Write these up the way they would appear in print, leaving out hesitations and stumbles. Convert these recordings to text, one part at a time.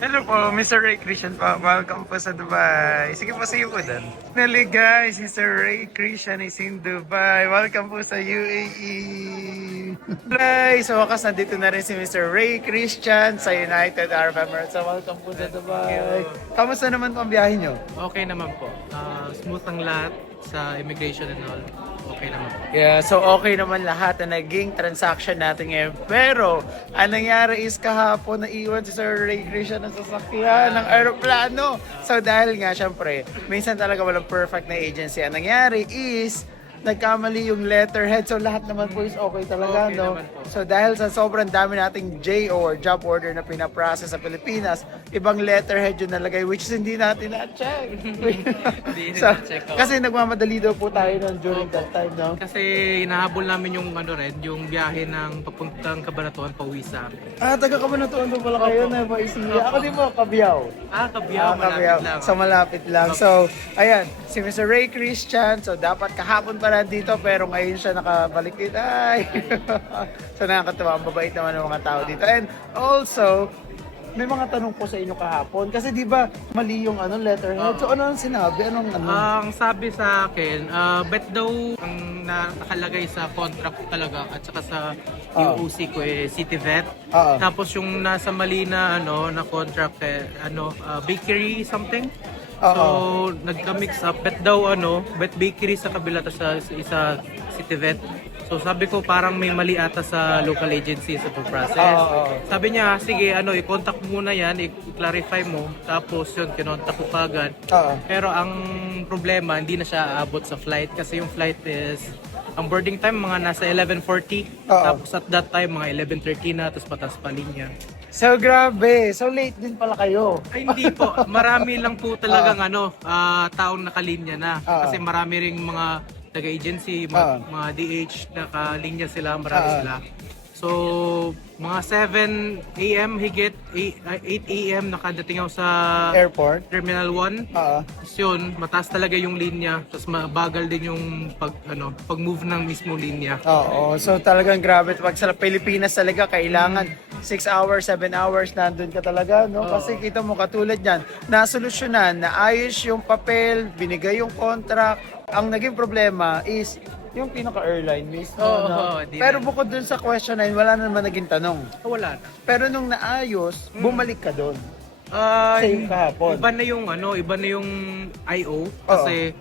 Hello po, Mr. Ray Christian po. Welcome po sa Dubai. Sige po, see you po dun. Finally guys, Mr. Ray Christian is in Dubai. Welcome po sa UAE. Guys, so wakas nandito na rin si Mr. Ray Christian sa United Arab Emirates. So welcome po sa Dubai. Kamusta naman po ang biyahe nyo? Okay naman po. Smooth ang lahat sa immigration and all. Okay naman po. Yeah, so okay naman lahat na naging transaction natin ngayon. Pero, ang nangyari is kahapon naiwan si Sir Ray Christian ng sasakyan ng aeroplano. So dahil nga, syempre, minsan talaga walang perfect na agency. Ang nangyari is, nagkamali yung letterhead. So lahat naman po is okay talaga, Okay no? naman po. So dahil sa sobrang dami nating JO or job order na pinaprocess sa Pilipinas, ibang letterhead yung nalagay which is hindi natin na-check. Hindi So, na-check, oh. kasi nagmamadali daw po tayo nun during that time, no? Kasi hinahabol namin yung yung biyahe ng papuntang Cabanatuan pauwi sa amin. Taga Cabanatuan doon pala kayo na Paisiya. Ako din po, Kabiyaw. Kabiyaw, malapit Kabiyaw. lang. So malapit lang. So, ayan, si Mr. Ray Christian. So dapat kahapon pa dito pero ngayon siya nakabalik dito. Ay! So nakakatawa, ang babait naman ng mga tao dito. And also, may mga tanong po sa inyo kahapon. Kasi di ba mali yung letterhead. So ano ang sinabi? Anong ano? Ang sabi sa akin, bet daw ang nakalagay sa contract ko talaga at saka sa UOC ko City Vet. Oo. Tapos yung nasa mali na na contract bakery something. Oo. So nagka-mix up bet daw bet bakery sa kabila tas sa isa City Vet. So sabi ko parang may mali ata sa local agency sa process. Oo. Sabi niya, sige i-contact mo muna yan, i-clarify mo. Tapos yun, kinontak ko kagad. Oo. Pero ang problema, hindi na siya aabot sa flight kasi yung flight is, ang boarding time mga nasa 11:40. Oo. Tapos at that time, mga 11:30 na, tapos patas pa linya. So grabe. So late din pala kayo. Ay hindi po, marami lang po talagang taong nakalinya na. Oo. Kasi marami ring mga taga-agency, mga DH, nakalinya sila, marami sila. So, mga 7 a.m. higit, 8 a.m. nakadating ako sa Airport. Terminal 1. Oo. Tapos yun, mataas talaga yung linya, tapos mabagal din yung pag-move ng mismo linya. Oo, so talagang grabe. Pag sa Pilipinas talaga, kailangan 6 hours, 7 hours, nandun ka talaga, no? Kasi kita mo, katulad yan, nasolusyonan, naayos yung papel, binigay yung contract. Ang naging problema is yung pinaka-airline mismo, no? Pero bukod dun sa question na yun, wala na naman naging tanong. Wala. Pero nung naayos, bumalik ka dun. Same kahapon. Iba na yung IO kasi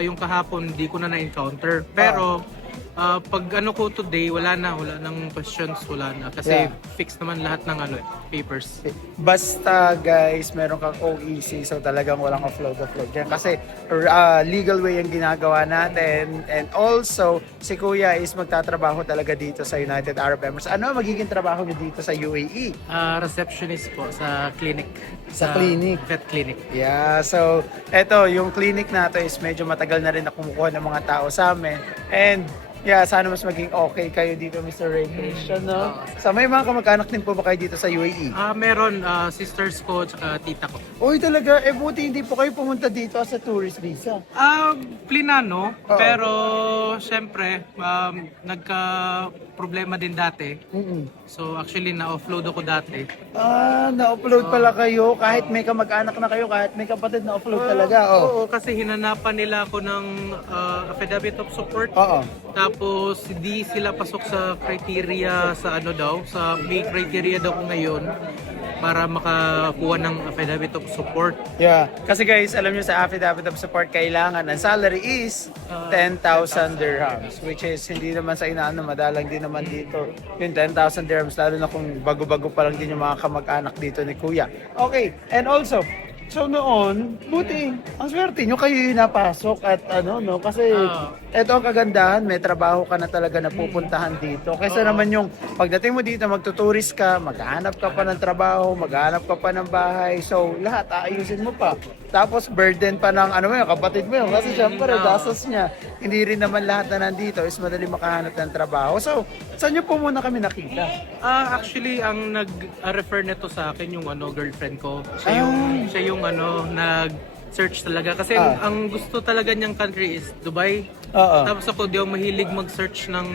yung kahapon hindi ko na na-encounter. Pero pag ko today, wala nang questions, wala na kasi fixed naman lahat ng papers. Basta guys, meron kang OEC, so talagang walang offload yan. Kasi legal way yung ginagawa natin. And also, si Kuya is magtatrabaho talaga dito sa United Arab Emirates. Ano magiging trabaho niyo dito sa UAE? Receptionist po sa clinic. Sa clinic? Vet clinic. Yeah, so eto, yung clinic nato is medyo matagal na rin na kumukuha ng mga tao sa amin. And yeah, sana mas maging okay kayo dito, Mr. Ray Christian, no? So may mga kamag-anak din po ba kayo dito sa UAE? Meron sisters ko at tita ko. Uy, talaga, buti hindi po kayo pumunta dito sa tourist visa. Plinano, pero syempre nagka-problema din dati. So actually na-offload ako dati. Na-upload pala kayo kahit may kamag-anak na kayo, kahit may kapatid na upload talaga. Oo, kasi hinanapan nila ako ng affidavit of support. Oo. Tapos hindi sila pasok sa criteria sa sa may criteria daw ko ngayon para makakuha ng affidavit of support. Yeah. Kasi guys, alam nyo sa affidavit of support, kailangan ang salary is 10,000 dirhams. Which is hindi naman sa inaano, madalang din naman dito. Yung 10,000 dirhams, lalo na kung bago-bago pa lang din yung mga kamag-anak dito ni Kuya. Okay, and also, so noon, buti, ang swerte nyo kayo yung napasok at no? Kasi eto ang kagandahan, may trabaho ka na talaga na pupuntahan dito. Kaysa naman yung pagdating mo dito, magtuturist ka, maghahanap ka pa ng trabaho, maghahanap ka pa ng bahay. So lahat, aayusin mo pa. Tapos burden pa ng yung kapatid mo yun. Kasi syempre, gastos niya. Hindi rin naman lahat na nandito is madali makahanap ng trabaho. So, saan nyo po muna kami nakita? Actually, ang nag-refer nito sa akin yung girlfriend ko. Siya yung nag-search talaga. Kasi ang gusto talaga niyang country is Dubai. Tapos ako, di ako mahilig mag-search ng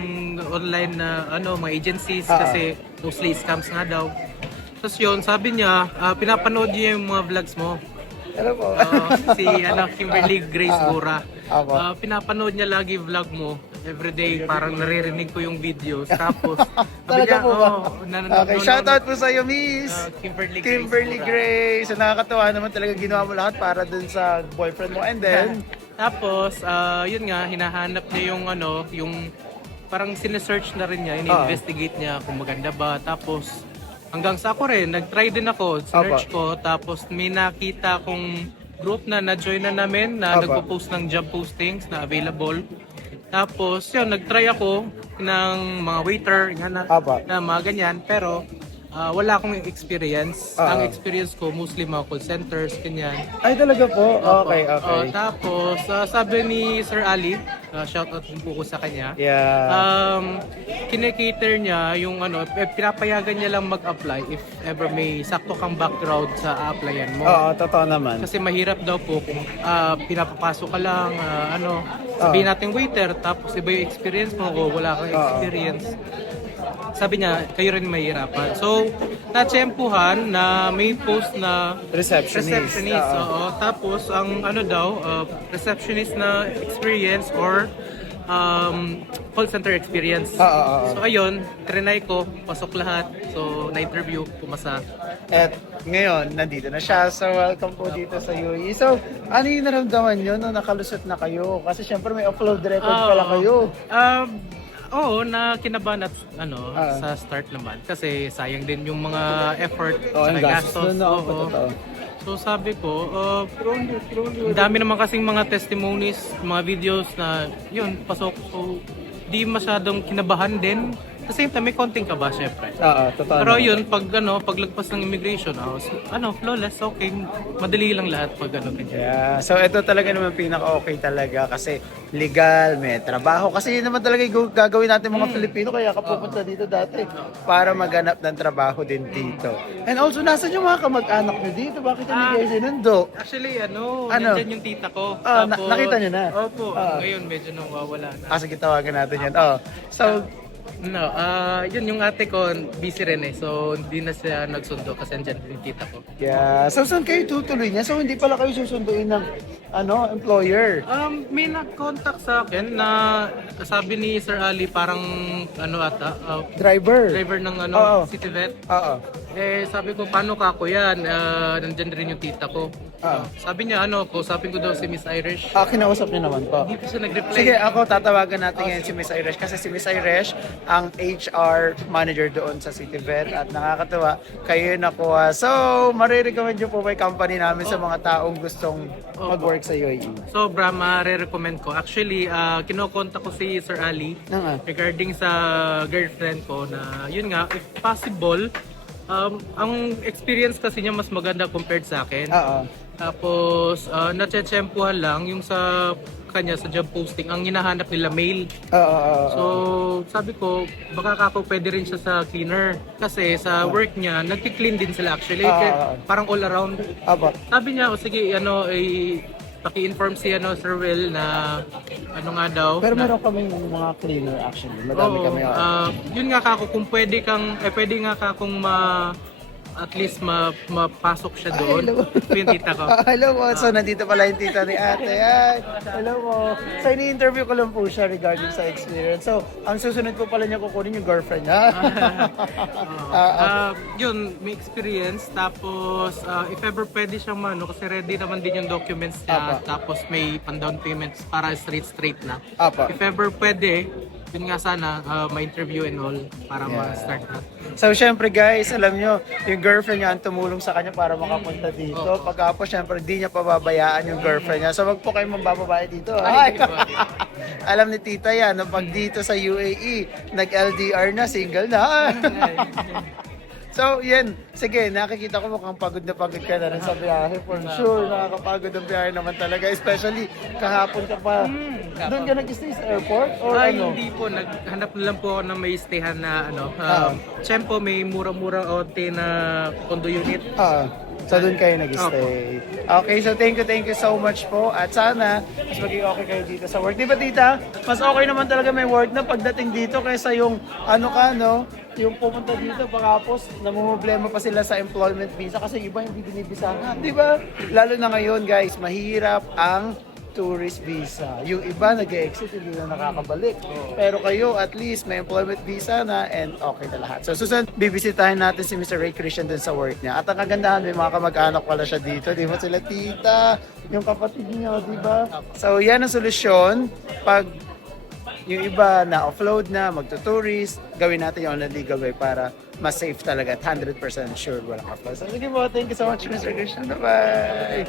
online na mga agencies kasi mostly scams nga daw. Tapos yun, sabi niya, pinapanood niya yung mga vlogs mo. Hello po. Si Kimberly Grace Gura. Apo. Pinapanood niya lagi vlog mo. Everyday, parang naririnig ko yung videos. Tapos, Talaga po ba? Okay, no, shoutout po sa iyo, Miss Kimberly Grace Gura. Grace. So, nakakatuwa naman talaga ginawa mo lahat para dun sa boyfriend mo. And then, Tapos, yun nga, hinahanap niya yung yung parang sinesearch na rin niya, ini-investigate niya kung maganda ba. Tapos, hanggang sa ako rin, nag-try din ako, search ko. Tapos, may nakita kong group na na-join na namin na nagpo-post ng job postings na available. Tapos, yun, nag-try ako ng mga waiter, na mga ganyan. Pero, wala akong experience. Ang experience ko, mostly mga call centers, ganyan. ay talaga po? Okay, okay. Tapos, sabi ni Sir Ali, shoutout din po ko sa kanya. Yeah. Kinikater niya yung pinapayagan niya lang mag-apply if ever may sakto kang background sa applyan mo. Oo, totoo naman. Kasi mahirap daw po kung pinapapasok ka lang, sabihin natin waiter, tapos iba yung experience mo o wala kang experience. Sabi niya, kayo rin mahirapan. So, natsempuhan na may post na Receptionist. Oo. Tapos, ang receptionist na experience or call center experience. So, ayun, trinay ko, pasok lahat. So, na-interview, pumasa. At ngayon, nandito na siya. So, welcome po dito sa UAE. So, ano yung naramdaman nyo nung nakalusot na kayo? Kasi syempre may upload record pala kayo. Oo, na kinabahan at sa start naman. Kasi sayang din yung mga effort sa gastos. So sabi ko, ang dami naman kasing mga testimonies, mga videos na yun, pasok. So, di masyadong kinabahan din. At the same time, may konting kaba, syempre. Totoo. Pero yun, paglagpas ng immigration, flawless, okay. Madali lang lahat pag ganyan. Yeah. So, ito talaga naman pinaka-okay talaga kasi legal, may trabaho. Kasi yun naman talaga yung gagawin natin mga Pilipino kaya ka pupunta dito dati para maghanap ng trabaho din dito. And also, nasan yung mga kamag-anak nyo dito? Bakit hindi kayo sinundo? Actually, nandyan yung tita ko. Nakita nyo na? Opo. Ngayon, medyo nawawala na. Sige, tawagan natin yan. So, yun yung ate ko, busy rin eh. So, hindi na siya nagsundo kasi andyan yung tita ko. yeah. So, saan kayo tutuloy niya? So, hindi pala kayo susunduin ng employer? May nag-contact sa akin na sabi ni Sir Ali parang Driver ng City Vet. Sabi ko, paano ka ako yan? Nandyan rin yung tita ko. Sabi niya, kausapin ko daw si Miss Irish. Kinausap niyo naman po. Hindi po siya nag-reply. Sige, ako tatawagan natin ngayon si Miss Irish kasi si Miss Irish ang HR manager doon sa City Vet at nakakatuwa kayo nakuha. So, marirecommend nyo po ba yung company namin sa mga taong gustong mag-work sa UAE? Sobra, ma-recommend ko. Actually, kinokontak ko si Sir Ali regarding sa girlfriend ko na yun nga, if possible, ang experience kasi niya mas maganda compared sa akin. Tapos, natsetsempuhan lang yung sa kanya sa job posting, ang hinahanap nila mail. So, sabi ko, baka ako pwede rin siya sa cleaner. Kasi sa work niya, nagki-clean din sila actually. Parang all around. Sabi niya, sige, paki-inform si Sir Will na nga daw. Pero meron kami mga cleaner actually. Madami kami. Yun nga kako, kung pwede nga kakong at least mapasok siya doon. Yung tita ko. Hello mo. So, nandito pala yung tita ni ate. Hello mo. So, ini-interview ko lang po siya regarding sa experience. So, ang susunod po pala niya kukunin yung girlfriend niya. Yun, may experience. Tapos, if ever pwede siyang kasi ready naman din yung documents niya. Tapos, may pan-down payments para straight na. If ever pwede, yun nga sana, ma-interview and all para ma-start na. So, syempre guys, alam nyo, yung girlfriend niya ang tumulong sa kanya para makapunta dito. Pagkapos, syempre, di niya pababayaan yung girlfriend niya. So, wag po kayong mambababae dito. Alam ni tita yan, pag dito sa UAE, nag-LDR na, single na. So, yan. Sige, nakikita ko mukhang pagod na pagod ka na rin sa biyahe. For sure, nakakapagod ang biyahe naman talaga. Especially, kahapon ka pa. Doon ka nag-stay sa airport? Or Hindi po. Naghanap lang po ako ng may stayhan na Tiyempo, may murang-murang OT na condo unit. So, doon kayo nag-stay. Okay, so thank you so much po. At sana, mas maging okay kayo dito sa work. Di ba, tita? Mas okay naman talaga may work na pagdating dito kaysa yung yung pumunta dito, pakapos, namumblema pa sila sa employment visa kasi iba hindi binibisahan, di ba? Lalo na ngayon, guys, mahirap ang tourist visa. Yung iba nag-exit, hindi na nakakabalik. Pero kayo, at least, may employment visa na and okay na lahat. So, susunod, bibisitahin natin si Mr. Ray Christian dun sa work niya. At ang kagandahan, may mga kamag-anak pala siya dito. Di ba sila tita, yung kapatid niyo, di ba? So, yan ang solusyon. Pag yung iba na offload na, magtutourist, gawin natin yung on a legal way para mas safe talaga at 100% sure walang offload. So, sige po, thank you so much, Mr. Christian. Bye-bye!